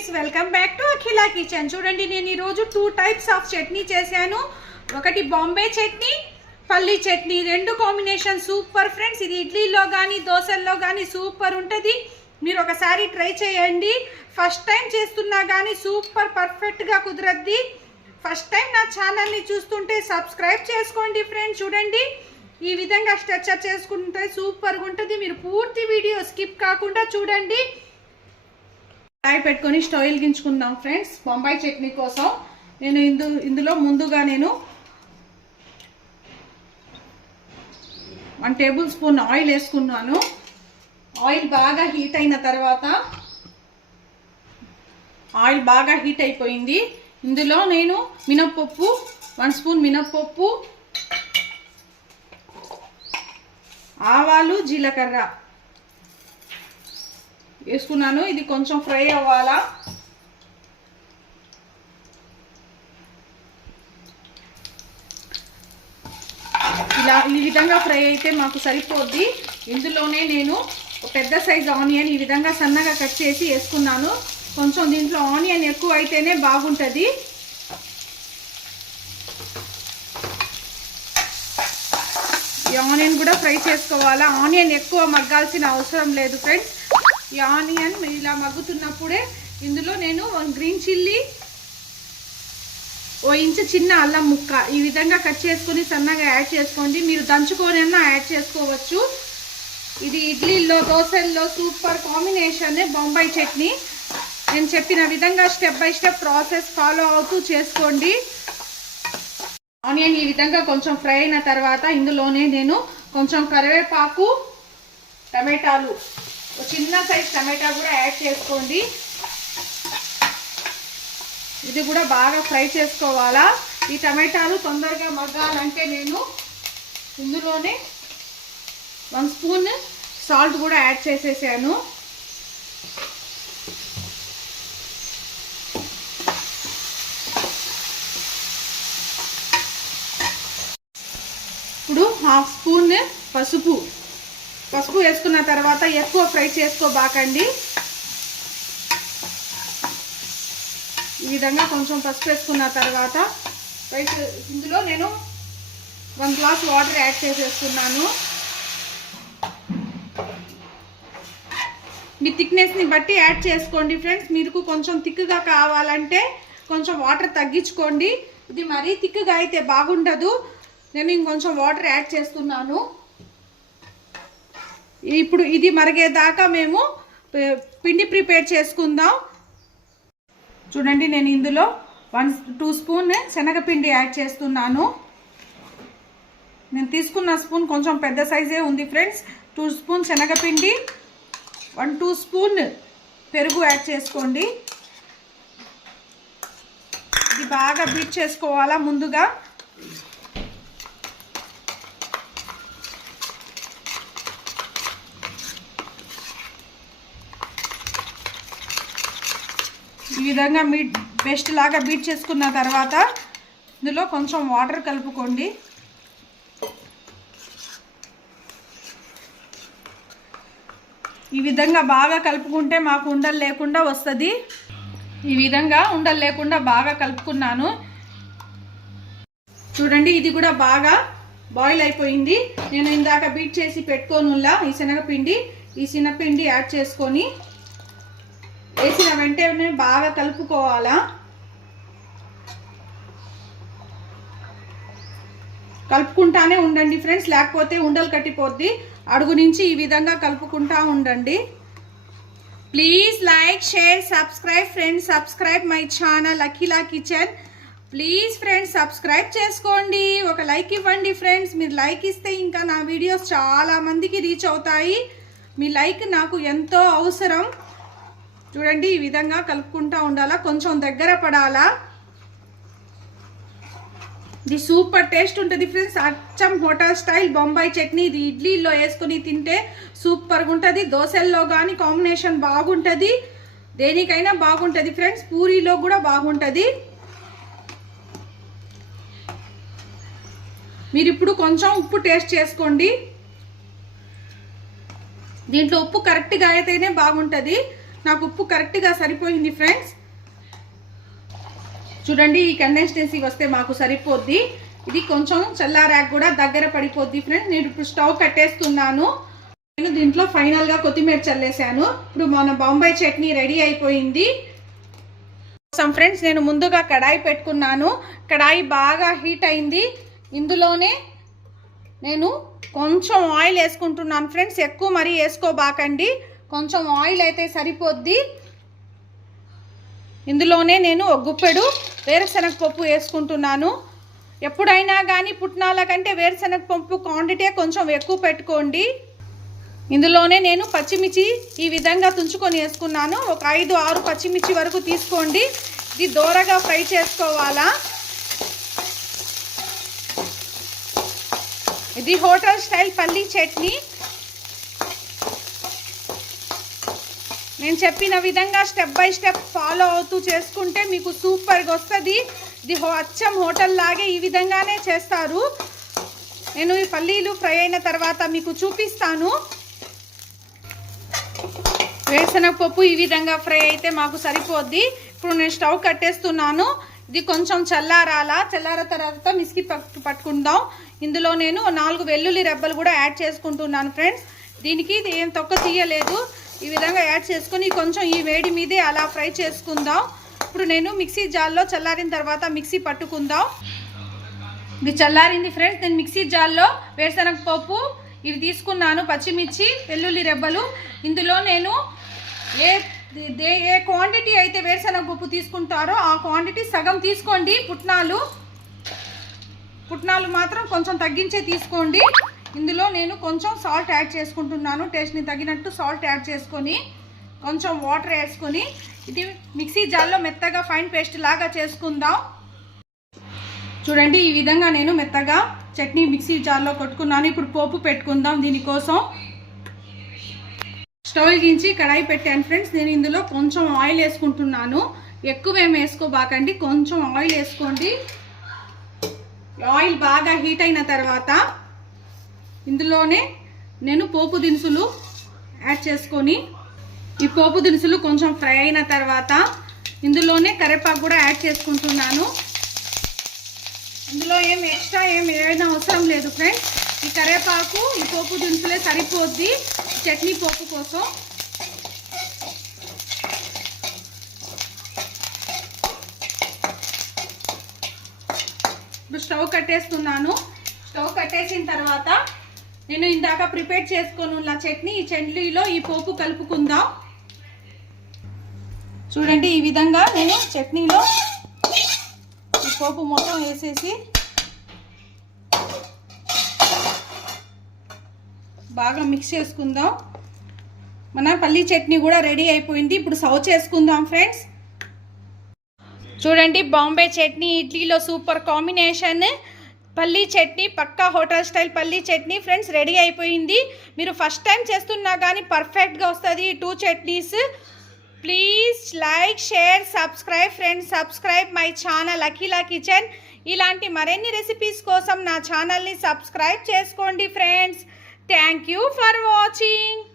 Friends, welcome back to Akhila kitchen. చూడండి, నేను ఈరోజు 2 టైప్స్ ఆఫ్ చట్నీ చేశాను. ఒకటి బాంబే చట్నీ, పల్లీ చట్నీ. రెండు కాంబినేషన్ సూపర్ ఫ్రెండ్స్. ఇది ఇడ్లీలో కానీ దోశల్లో కానీ సూపర్ ఉంటుంది. మీరు ఒకసారి ట్రై చేయండి. ఫస్ట్ టైం చేస్తున్నా కానీ సూపర్ పర్ఫెక్ట్గా కుదరద్ది. ఫస్ట్ టైం నా ఛానల్ని చూస్తుంటే సబ్స్క్రైబ్ చేసుకోండి ఫ్రెండ్స్. చూడండి, ఈ విధంగా స్ట్రక్చర్ చేసుకుంటే సూపర్గా ఉంటుంది. మీరు పూర్తి వీడియో స్కిప్ కాకుండా చూడండి. కడాయి పెట్టుకొని స్టవ్ వెలిగించుకుందాం ఫ్రెండ్స్. బొంబాయి చట్నీ కోసం నేను ఇందులో ముందుగా 1 టేబుల్ స్పూన్ ఆయిల్ వేసుకున్నాను. ఆయిల్ బాగా హీట్ అయిన తర్వాత, ఆయిల్ బాగా హీట్ అయిపోయింది. ఇందులో నేను మినప్పప్పు 1 స్పూన్ మినప్పప్పు, ఆవాలు, జీలకర్ర వేసుకున్నాను. ఇది కొంచెం ఫ్రై అవ్వాలా. ఇలా ఈ విధంగా ఫ్రై అయితే మాకు సరిపోద్ది. ఇందులోనే నేను పెద్ద సైజ్ ఆనియన్ ఈ విధంగా సన్నగా కట్ చేసి వేసుకున్నాను. కొంచెం దీంట్లో ఆనియన్ ఎక్కువ అయితేనే బాగుంటుంది. ఈ ఆనియన్ కూడా ఫ్రై చేసుకోవాలా. ఆనియన్ ఎక్కువ మగ్గాల్సిన అవసరం లేదు ఫ్రెండ్స్. ఈ ఆనియన్ ఇలా మగ్గుతున్నప్పుడే ఇందులో నేను 1 గ్రీన్ చిల్లీ, 1 ఇంచు చిన్న అల్లం ముక్క ఈ విధంగా కట్ చేసుకొని సన్నగా యాడ్ చేసుకోండి. మీరు దంచుకొని యాడ్ చేసుకోవచ్చు. ఇది ఇడ్లీల్లో దోశల్లో సూపర్ కాంబినేషన్ బొంబాయి చట్నీ. నేను చెప్పిన విధంగా step by step process follow అవుతూ చేసుకోండి. ఆనియన్ ఈ విధంగా కొంచెం ఫ్రై అయిన తర్వాత ఇందులోనే నేను కొంచెం కరివేపాకు, టమాటాలు, చిన్న సైజ్ టమాటా కూడా యాడ్ చేసుకోండి. ఇది కూడా బాగా ఫ్రై చేసుకోవాలా. ఈ టమాటాలు తొందరగా మగ్గాలంటే నేను ఇందులోనే 1 స్పూన్ సాల్ట్ కూడా యాడ్ చేసేసాను. ఇప్పుడు 1/2 స్పూన్ పసుపు వేసుకున్న తర్వాత ఎక్కువ ఫ్రై చేసుకోబాకండి. ఈ విధంగా కొంచెం పసుపు వేసుకున్న తర్వాత ఇందులో నేను 1 గ్లాస్ వాటర్ యాడ్ చేసేస్తున్నాను. మీ థిక్నెస్ని బట్టి యాడ్ చేసుకోండి ఫ్రెండ్స్. మీకు కొంచెం థిక్గా కావాలంటే కొంచెం వాటర్ తగ్గించుకోండి. ఇది మరీ థిక్గా అయితే బాగుండదు. నేను ఇంకొంచెం వాటర్ యాడ్ చేస్తున్నాను. ఇప్పుడు ఇది మరిగేదాకా మేము పిండి ప్రిపేర్ చేసుకుందాం. చూడండి, నేను ఇందులో 2 స్పూన్ శనగపిండి యాడ్ చేస్తున్నాను. నేను తీసుకున్న స్పూన్ కొంచెం పెద్ద సైజే ఉంది ఫ్రెండ్స్. 2 స్పూన్ శనగపిండి, 1-2 స్పూన్ పెరుగు యాడ్ చేసుకోండి. ఇది బాగా బీట్ చేసుకోవాలా. ముందుగా ఈ విధంగా పేస్ట్ లాగా బీట్ చేసుకున్న తర్వాత ఇందులో కొంచెం వాటర్ కలుపుకోండి. ఈ విధంగా బాగా కలుపుకుంటే మాకు ఉండలు లేకుండా వస్తుంది. ఈ విధంగా ఉండలు లేకుండా బాగా కలుపుకున్నాను. చూడండి, ఇది కూడా బాగా బాయిల్ అయిపోయింది. నేను ఇందాక బీట్ చేసి పెట్టుకోనుల్లా ఈ శనగపిండి యాడ్ చేసుకొని వేసిన వెంటనే బాగా కలుపుకోవాలా. కలుపుకుంటానే ఉండండి ఫ్రెండ్స్, లేకపోతే ఉండలు కట్టిపోద్ది. అడుగు నుంచి ఈ విధంగా కలుపుకుంటా ఉండండి. Please like, share, subscribe friends. Subscribe my channel Akhila kitchen. Please friends subscribe చేసుకోండి. ఒక లైక్ ఇవ్వండి ఫ్రెండ్స్. మీరు లైక్ ఇస్తే ఇంకా నా వీడియోస్ చాలా మందికి రీచ్ అవుతాయి. మీ లైక్ నాకు ఎంతో అవసరం. చూడండి, ఈ విధంగా కలుపుకుంటా ఉండాలా. కొంచెం దగ్గర పడాలా. ఇది సూపర్ టేస్ట్ ఉంటుంది ఫ్రెండ్స్. అచ్చం హోటల్ స్టైల్ బొంబాయి చట్నీ. ఇది ఇడ్లీలో వేసుకొని తింటే సూపర్గా ఉంటుంది. దోశల్లో కానీ కాంబినేషన్ బాగుంటుంది. దేనికైనా బాగుంటుంది ఫ్రెండ్స్. పూరీలో కూడా బాగుంటుంది. మీరు ఇప్పుడు కొంచెం ఉప్పు టేస్ట్ చేసుకోండి. దీంట్లో ఉప్పు కరెక్ట్గా అయితేనే బాగుంటుంది. నాకు ఉప్పు కరెక్ట్గా సరిపోయింది ఫ్రెండ్స్. చూడండి ఈ కన్సిస్టెన్సీ వస్తే మాకు సరిపోద్ది. ఇది కొంచెం చల్లారాక కూడా దగ్గర పడిపోద్ది ఫ్రెండ్స్. నేను ఇప్పుడు స్టవ్ కట్టేస్తున్నాను. నేను దీంట్లో ఫైనల్గా కొత్తిమీర చల్లేసాను. ఇప్పుడు మన బొంబాయి చట్నీ రెడీ అయిపోయింది. ఫ్రెండ్స్ నేను ముందుగా కడాయి పెట్టుకున్నాను. కడాయి బాగా హీట్ అయింది. ఇందులోనే నేను కొంచెం ఆయిల్ వేసుకుంటున్నాను ఫ్రెండ్స్. ఎక్కువ మరీ వేసుకోబాకండి, కొంచెం ఆయిల్ అయితే సరిపోద్ది. ఇందులోనే నేను ఒక గుప్పెడు వేరుశనగ పప్పు వేసుకుంటున్నాను. ఎప్పుడైనా కానీ పుట్నాల కంటే వేరుశనగ పప్పు క్వాంటిటీ కొంచెం ఎక్కువ పెట్టుకోండి. ఇందులోనే నేను పచ్చిమిర్చి ఈ విధంగా తుంచుకొని వేసుకున్నాను. ఒక 5-6 పచ్చిమిర్చి వరకు తీసుకోండి. ఇది దోరగా ఫ్రై చేసుకోవాలా. ఇది హోటల్ స్టైల్ పల్లీ చట్నీ. నేను చెప్పిన విధంగా స్టెప్ బై స్టెప్ ఫాలో అవుతూ చేసుకుంటే మీకు సూపర్గా వస్తుంది. ఇది అచ్చం హోటల్ లాగే ఈ విధంగానే చేస్తారు. నేను ఈ పల్లీలు ఫ్రై అయిన తర్వాత మీకు చూపిస్తాను. వేరుశనగ పప్పు ఈ విధంగా ఫ్రై అయితే మాకు సరిపోద్ది. ఇప్పుడు నేను స్టవ్ కట్టేస్తున్నాను. ఇది కొంచెం చల్లారాల తర్వాత మిక్సీ పట్టుకుందాం. ఇందులో నేను 4 వెల్లుల్లి రెబ్బలు కూడా యాడ్ చేసుకుంటున్నాను ఫ్రెండ్స్. దీనికి ఏం తొక్క తీయలేదు. ఈ విధంగా యాడ్ చేసుకుని కొంచెం ఈ వేడి మీదే అలా ఫ్రై చేసుకుందాం. ఇప్పుడు నేను మిక్సీ జార్లో చల్లారిన తర్వాత మిక్సీ పట్టుకుందాం. ఇది చల్లారింది ఫ్రెండ్స్. నేను మిక్సీ జార్లో వేరుశనగ పప్పు ఇవి తీసుకున్నాను, పచ్చిమిర్చి, వెల్లుల్లి రెబ్బలు. ఇందులో నేను ఏ క్వాంటిటీ అయితే వేరుశనగ పప్పు తీసుకుంటారో ఆ క్వాంటిటీ సగం తీసుకోండి. పుట్నాలు మాత్రం కొంచెం తగ్గించే తీసుకోండి. ఇందులో నేను కొంచెం సాల్ట్ యాడ్ చేసుకుంటున్నాను. టేస్ట్ని తగినట్టు సాల్ట్ యాడ్ చేసుకొని కొంచెం వాటర్ వేసుకొని ఇది మిక్సీ జార్లో మెత్తగా ఫైన్ పేస్ట్ లాగా చేసుకుందాం. చూడండి ఈ విధంగా నేను మెత్తగా చట్నీ మిక్సీ జార్లో కొట్టుకున్నాను. ఇప్పుడు పోపు పెట్టుకుందాం. దీనికోసం స్టవ్ వెలిగించి కడాయి పెట్టాను ఫ్రెండ్స్. నేను ఇందులో కొంచెం ఆయిల్ వేసుకుంటున్నాను. ఎక్కువ ఏమి వేసుకోబాకండి, కొంచెం ఆయిల్ వేసుకోండి. ఆయిల్ బాగా హీట్ అయిన తర్వాత ఇందులోనే నేను పోపు దినుసులు యాడ్ చేసుకొని ఈ పోపు దినుసులు కొంచెం ఫ్రై అయిన తర్వాత ఇందులోనే కరివేపాకు కూడా యాడ్ చేసుకుంటున్నాను. ఇందులో ఎక్స్ట్రా ఏమైనా అవసరం లేదు ఫ్రెండ్స్. ఈ కరివేపాకు ఈ పోపు దినుసులే సరిపోద్ది చట్నీ పోపు కోసం. ఇప్పుడు స్టవ్ కట్టేస్తున్నాను. స్టవ్ కట్టేసిన తర్వాత నేను ఇందాక ప్రిపేర్ చేసుకొని ఉన్న చట్నీ ఈ చట్నీలో ఈ పోపు కలుపుకుందాం. చూడండి ఈ విధంగా నేను చట్నీలో ఈ పోపు మొత్తం వేసేసి బాగా మిక్స్ చేసుకుందాం. మన పల్లీ చట్నీ కూడా రెడీ అయిపోయింది. ఇప్పుడు సర్వ్ చేసుకుందాం ఫ్రెండ్స్. చూడండి బాంబే చట్నీ ఇడ్లీలో సూపర్ కాంబినేషన్. పల్లీ చట్నీ పక్కా హోటల్ స్టైల్ పల్లీ చట్నీ ఫ్రెండ్స్ రెడీ అయిపోయింది. మీరు ఫస్ట్ టైం చేస్తున్నా కానీ పర్ఫెక్ట్గా వస్తుంది ఈ 2 chutneys. Please like, share, subscribe friends. Subscribe my channel Akhila kitchen. ఇలాంటి మరిన్ని రెసిపీస్ కోసం నా ఛానల్ని సబ్స్క్రైబ్ చేసుకోండి friends. Thank you for watching.